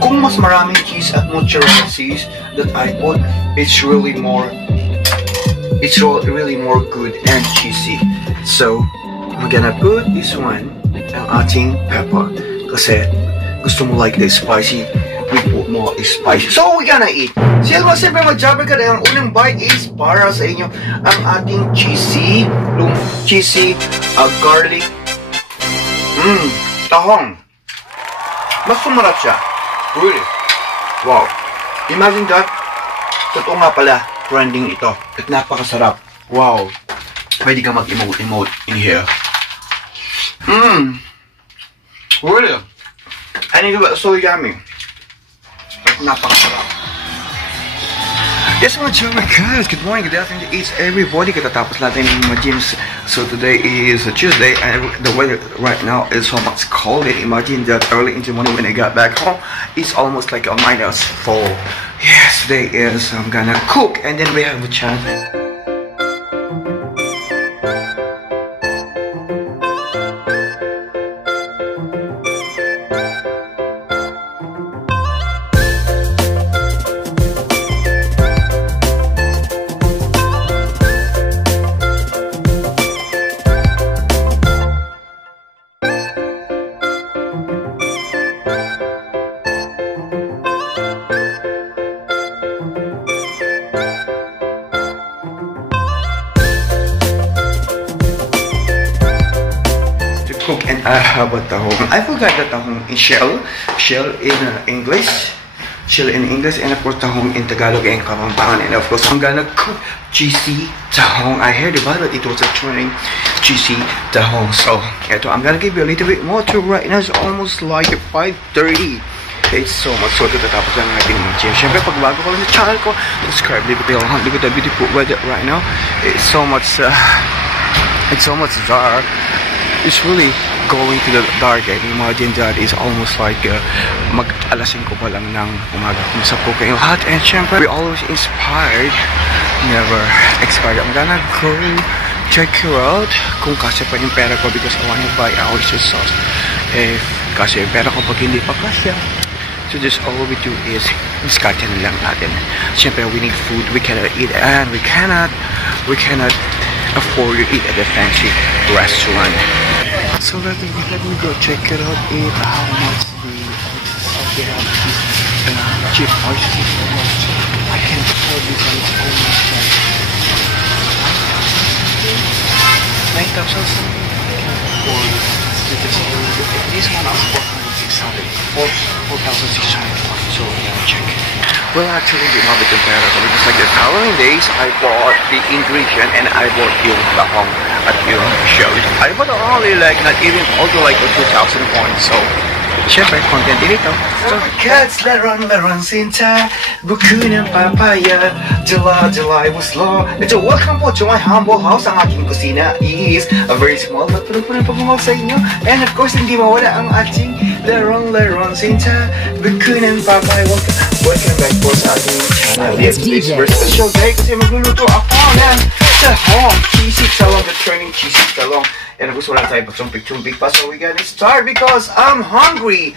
Kung mas maraming cheese at mozzarella cheese that I put, it's really more good and cheesy. So I'm gonna put this one, ang ating pepper, kasi gusto mo like the spicy, we put more spicy. So we're gonna eat. Silva, siyempre mag-jabber ka na. Ang unang bite is para sa inyo ang ating cheesy garlic tahong. Mas sumarap siya. Really. Wow. Imagine that. Totoo nga pala, trending ito. At napakasarap. Wow. Pwede ka mag-emote in here. Really. And it was so yummy. At napakasarap. Yes mga Jummer guys, good morning, good afternoon, it's everybody. Katatapos natin ng mga gyms. So today is Tuesday and the weather right now is so much cold. And imagine that early in the morning when I got back home, it's almost like a -4. Yes, today is I'm gonna cook and then we have a chat. And I have a tahong. I forgot the tahong in shell in English, and of course tahong in Tagalog and Kapampangan. And of course I'm gonna cook cheesy tahong. I heard about it. It was a trending cheesy tahong. So ito, I'm gonna give you a little bit more to right now. It's almost like 5:30. It's so much. So tatapos lang natin ng gym. Siyempre pag bago ka lang sa channel ko, subscribe. Look at the beautiful weather right now. It's so much dark. It's really going to the dark. I imagine that is almost like mag-alas 5 pa lang ng umaga. Kumusta po kayong lahat? And syempre, we always inspired, never expired. I'm gonna go check you out kung kasi pa yung pera ko because I want to buy our sauce. Kasi pera ko pag hindi pa kasya. So just all we do is diskarte na lang natin. Syempre, we need food. We cannot eat and we cannot afford to eat at a fancy restaurant. So let me go check it out. How much they have this cheap oyster. I can afford this one. It's almost like 9,000 something. I can afford this one is 4,600. So check. Well, actually, di mabit yung pera ko because like the following days, I bought the ingredient and I bought yung tahong at yung shell. I bought only like not even also like 2,000 points. So, syempre, content din ito. So, cats, laron sinta, buku ng papaya, July was low. Ito, welcome po to my humble house. Ang aking kusina is a very small but punong-punong pagmamahal sa inyo. And of course, hindi mawala ang ating laron sinta, buku ng papaya. Welcome back po sa ating channel. Yes, today's very special day kasi magluluto ako ng tahong. Cheesy talong, the training cheesy talong. And of course, wala tayo pagsumpik-sumpik pa. So we gotta start because I'm hungry.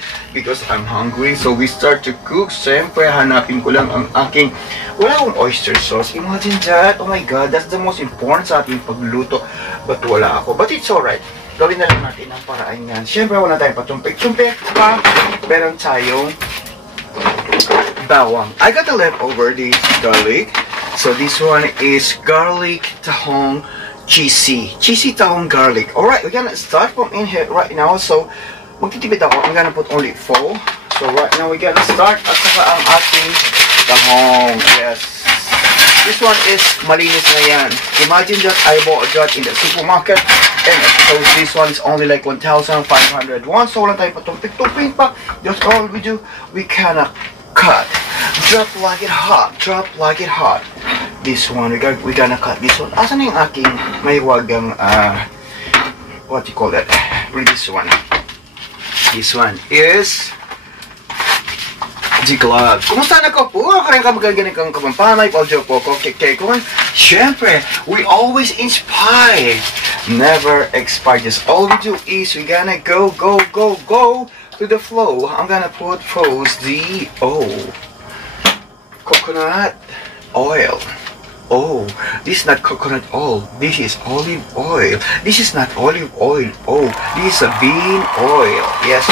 So we start to cook. Siyempre, hanapin ko lang ang aking, wala akong oyster sauce. Imagine that. Oh my God, that's the most important sa ating pagluto. But wala ako. But it's alright. Gawin na lang natin ang paraan yan. Siyempre, wala tayong pagsumpik-sumpik pa. Meron tayong bawang. I got the leftover this garlic. So this one is garlic tahong cheesy tahong garlic. Alright, we're gonna start from in here right now. So magtitipid ako. I'm gonna put only 4. So right now we're gonna start at saka ang ating tahong. Yes, this one is malinis na yan. Imagine that I bought that in the supermarket and so this one is only like 1,501. So wala tayo patumpik-tumpik pa. That's all we do. We cannot cut. Drop like it hot. This one, we're gonna cut this one. Asan na yung aking may wagang, what you call that? This one. This one is the glove. Kumusta na ko po? Karang kamagaling kang kapampanay, Pauljo po ko, kekekon. Siyempre, we always inspire. Never expire. Just all we do is we gonna go to to the flow, I'm gonna put first the coconut oil. Oh, this is not coconut oil. This is olive oil. This is not olive oil. Oh, this is a bean oil. Yes,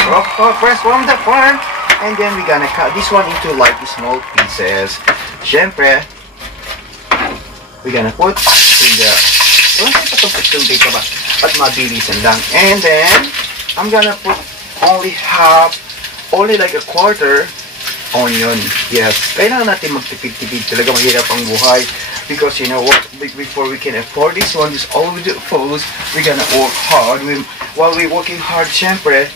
press from the front. And then we're gonna cut this one into like small pieces. Syempre, we're gonna put in the... at mabilisan lang. And then, I'm gonna put only like a quarter onion. Yes, kailangan natin magtipid-tipid. Talaga mahirap ang buhay. Because you know what, before we can afford this one, this all we do first, we're gonna work hard. While we're working hard, syempre,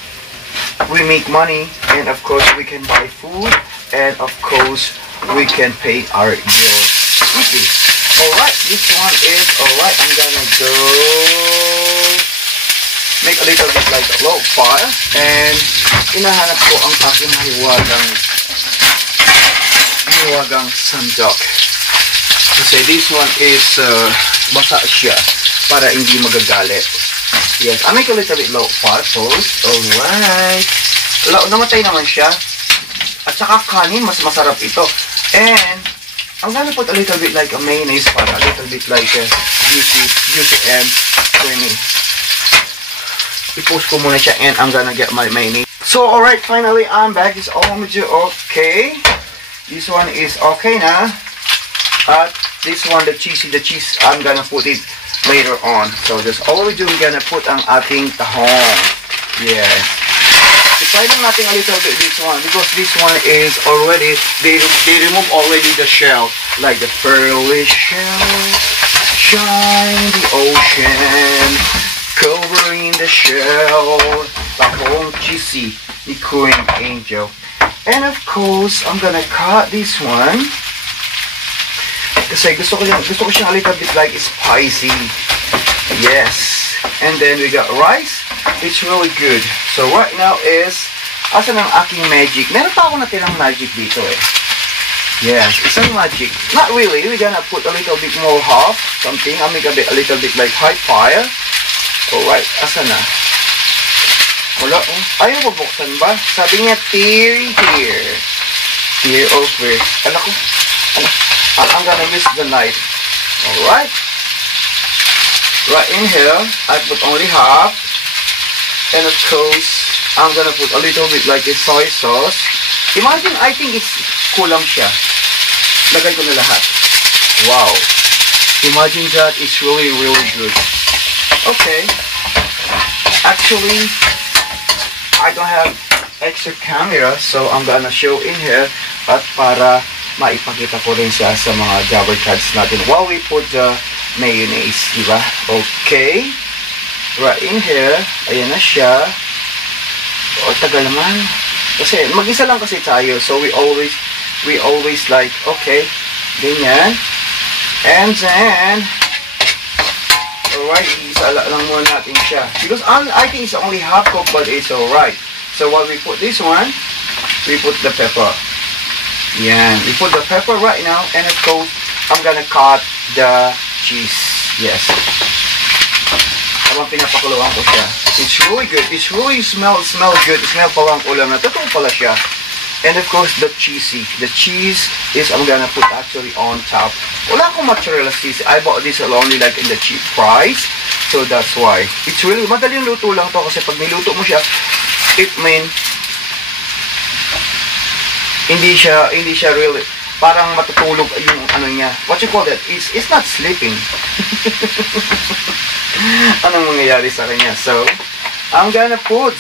we make money, and of course we can buy food, and of course we can pay our bills. Easy. Alright, this one is alright. I'm gonna go make a little bit like a low fire, and inahanap ko ang aking mahiwagang sandok. Kasi this one is basa siya para hindi magagalit. Yes, I make a little bit low fire first. Alright. Namatay naman siya. At saka kanin, mas masarap ito. And I'm gonna put a little bit like a mayonnaise para a little bit like juicy and creamy. I-post ko muna siya and I'm gonna get my mayonnaise. So alright, finally I'm back. It's all medyo okay. This one is okay na. At this one, the cheese, I'm gonna put it later on. So that's all we do. We're gonna put ang ating tahong. Yes. Try lang natin a little bit this one because this one is already, they remove already the shell. Like the pearly shell, shine the ocean, covering the shell. Tahong cheesy, the Korean angel. And of course, I'm gonna cut this one. Kasi gusto ko siyang a little bit like spicy. Yes. And then we got rice. It's really good. So right now is, asan ang aking magic? Meron pa ako natirang magic dito eh. Yes, it's a magic. Not really. We're gonna put a little bit more hot. Something. I'll make a little bit like high fire. Alright, asan na? Wala oh. Ayaw mabuksan ba? Sabi niya, here. Here over. Ala ko. I'm gonna use the knife. Alright. Right in here, I put only half. And of course, I'm gonna put a little bit like a soy sauce. Imagine, I think it's kulang siya. Lagay ko na lahat. Wow. Imagine that, it's really, really good. Okay. Actually, I don't have extra camera, so I'm gonna show in here at para maipakita ko rin siya sa mga Jabber cards natin while we put the mayonnaise, diba? Okay. Right in here. Ayan na siya. O, tagal naman. Kasi, mag-isa lang kasi tayo. So, we always like, okay, ganyan. And then, alright, isa lang muna natin siya. Because I think it's only half cooked, but it's alright. So, while we put this one, we put the pepper. Yan. We put the pepper right now, and of course, I'm gonna cut the cheese. Yes. Habang pinapakuluan ko siya. It's really good. It's really smells good. Smell pa lang ulam na. Totoo pala siya. And of course, the cheesy. The cheese is I'm gonna put actually on top. Wala akong mozzarella cheese. I bought this only like in the cheap price. So that's why. It's really, madaling luto lang to kasi pag niluto mo siya, it mean hindi siya really parang matutulog yung ano niya. What you call that? It's not sleeping. Anong mangyayari sa kanya? So, I'm gonna put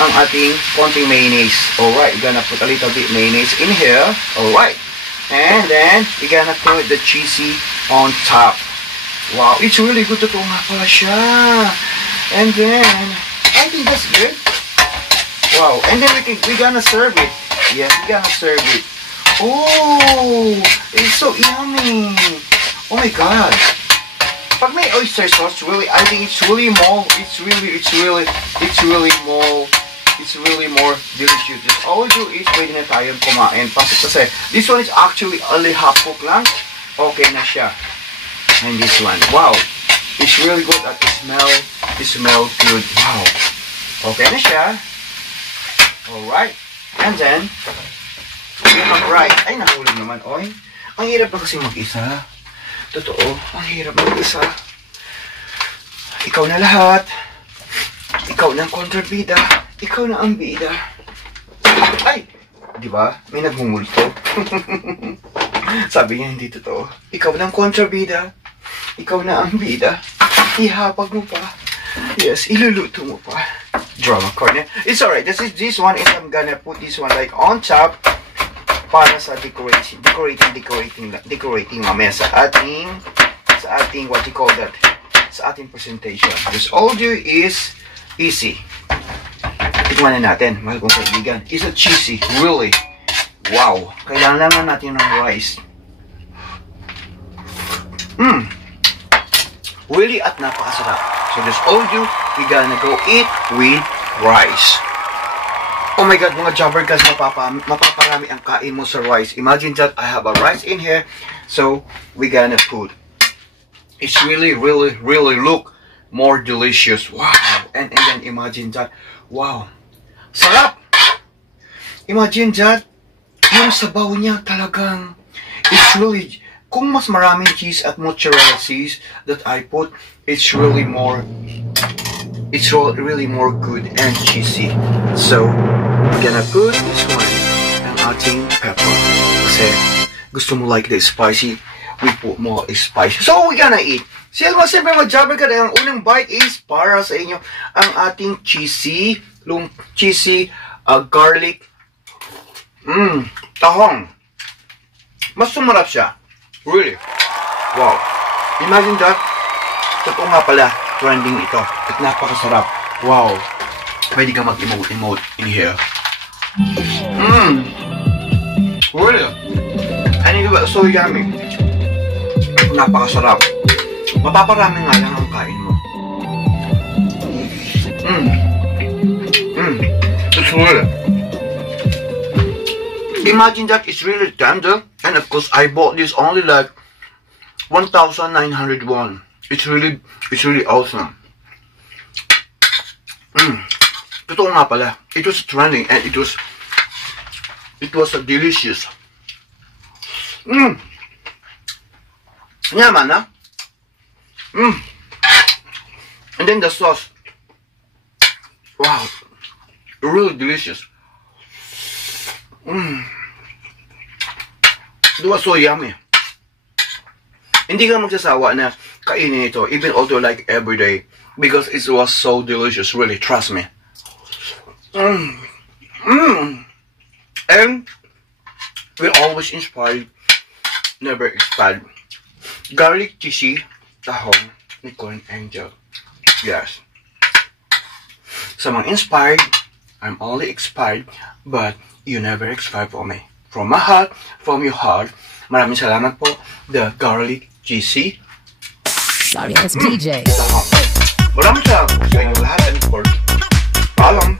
ang ating konting mayonnaise. Alright, we're gonna put a little bit mayonnaise in here. Alright. And then, we're gonna put the cheesy on top. Wow, it's really good. Totoo nga pala siya. And then, I think that's good. Wow, and then we're gonna serve it. Yes, we're gonna serve it. Oh, it's so yummy. Oh my God. Pag may oyster sauce, really, I think it's really more. It's really more delicious. Just all we do is pwede na tayong kumain. Kasi this one is actually only half cooked lang. Okay na siya. And this one, wow, it's really good at the smell. It smells good. Wow. Okay na siya. Alright. And then, yung mag-rice. Ay, nahulog naman, oy. Ang hirap na kasi mag-isa. Totoo, ang hirap mag-isa. Ikaw na lahat. Ikaw na ang kontrabida. Ikaw na ang bida. Ay! Di ba? May naghumulto. Sabi niya hindi totoo. Ikaw na ang kontrabida. Ikaw na ang bida. Ihapag mo pa. Yes, iluluto mo pa. Drama corner. It's alright. This one is I'm gonna put this one like on top para sa decorating mamaya sa ating what you call that, sa ating presentation. This audio is easy. Tikman na natin, mahal kong kaibigan. Is it cheesy? Really? Wow. Kailangan naman natin ng rice. Really at napakasarap. So this audio, we gonna go eat with rice. Oh my God, mga jobber guys, mapaparami ang kain mo sa rice. Imagine that I have a rice in here. So, we gonna put. It's really look more delicious. Wow. And then imagine that. Wow. Sarap! Imagine that. Yung sabaw niya talagang, it's really, kung mas maraming cheese at mozzarella cheese that I put, it's really more good and cheesy. So, we're gonna put this one ang ating pepper. Kasi gusto mo like the spicy, we put more spicy. So, we're gonna eat. Siyempre mag-jabber ka na. Ang unang bite is para sa inyo ang ating cheesy garlic tahong. Mas sumarap siya. Really. Wow. Imagine that. Totoo nga pala, trending ito. At napakasarap. Wow. Pwede ka mag-emote in here. Really. And it was so yummy. Napakasarap. Mapaparami nga lang ang kain mo. It's really. Imagine that it's really tender. And of course, I bought this only like 1,900 won. It's really awesome. Totoo nga pala. It was trending and it was delicious. Yaman, huh? And then the sauce. Wow. Really delicious. It was so yummy. Hindi ka magsasawa na kainin ito, even although like every day, because it was so delicious, really, trust me. And we're always inspired, never expired. Garlic cheesy tahong ni Corn Angel. Yes. Sa mga inspired, I'm only expired, but you never expire for me. From my heart, from your heart, maraming salamat po, the garlic cheesy. Sorry, it's DJ. Maraming salamat sa inyo lahat, and of course, paalam.